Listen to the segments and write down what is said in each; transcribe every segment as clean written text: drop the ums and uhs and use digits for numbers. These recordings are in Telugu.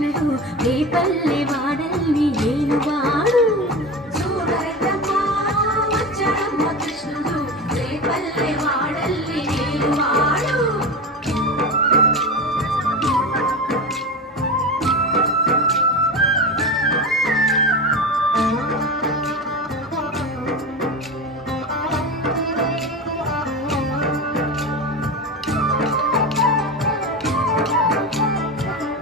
కృష్ణుడు రేపల్లె వాడల్ని ఏలువాడు చూడరమ్మా వచ్చాడమ్మ కృష్ణుడు రేపల్లె వాడల్ని ఏలువాడు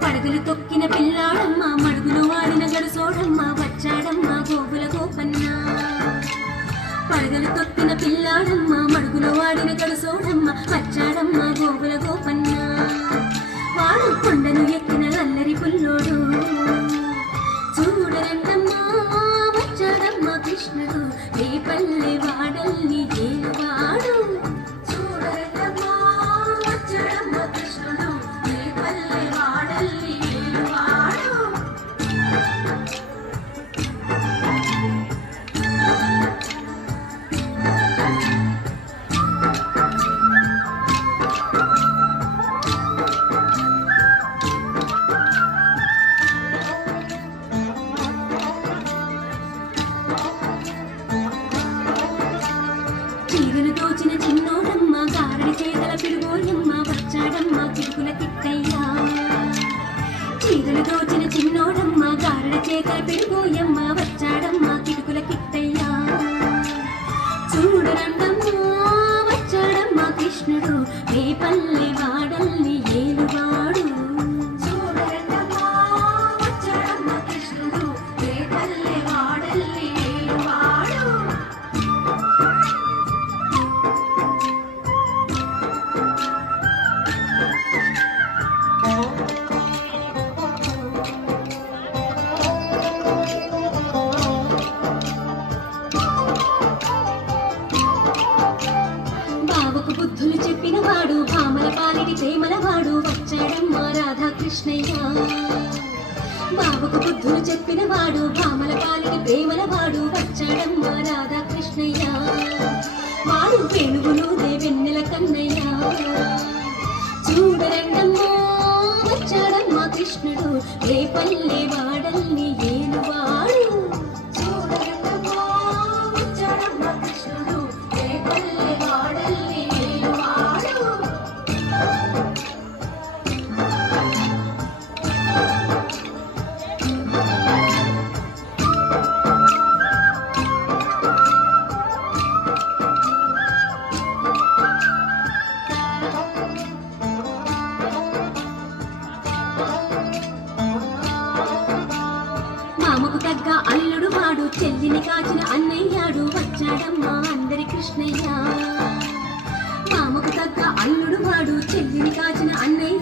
పడగలు తొక్కిన పిల్లాడమ్మ మడుగులు వాడిన గడుసోడమ్మ వచ్చాడమ్మ గోగుల గోపన్న పడగలు తొక్కిన పిల్లాడమ్మ మడుగులు వాడిన గడుసోడమ్మ వచ్చాడమ్మ గోగుల గోపన్న వాడు కొండను ఎక్కిన అల్లరి పుల్లోడు చూడరండమ్మా వచ్చాడమ్మ కృష్ణుడు రేపల్లె వాడల్ని ఏలువాడు చూడరండమ్మా వచ్చాడమ్మ కృష్ణుడు రేపల్లె వాడల్ని ఏలువాడు చీరలు దోచిన చిన్నోడమ్మ గారడి చేతల పిడుగోయమ్మ వచ్చాడమ్మ కిడుకుల కిట్టయ్యా చీరలు దోచిన చిన్నోడమ్మ గారడి చేతల పిడుగోయమ్మ వచ్చాడమ్మ కిడుకుల కిట్టయ్యా చూడరండమ్మా వచ్చాడమ్మ కృష్ణుడు రేపల్లె వాడల్ని ఏలువాడు చూడరండమ్మా వచ్చాడమ్మ కృష్ణుడు రేపల్లె వాడల్ని ఏలువాడు బావకు బుద్ధులు చెప్పినవాడు భామల పాలిటి ప్రేమలవాడు వచ్చాడమ్మ రాధాకృష్ణయ్య బావకు బుద్ధులు చెప్పినవాడు భామల పాలిటి ప్రేమలవాడు వచ్చాడమ్మ రాధాకృష్ణయ్య వాడు పెనుగులు వెన్నెల కన్నయ్య చూడరండమ్మా వచ్చాడమ్మ కృష్ణుడు రేపల్లె వాడల్ని ఏలువాడు చూడరండమ్మా వచ్చాడమ్మ కృష్ణుడు రేపల్లె వాడల్ని ఏలువాడు మామకు తగ్గ అల్లుడు వాడు చెల్లిని కాచిన అన్నయ్యాడు వచ్చాడమ్మ అందరి కృష్ణయ్య మామకు తగ్గ అల్లుడు వాడు చెల్లిని కాచిన అన్నయ్య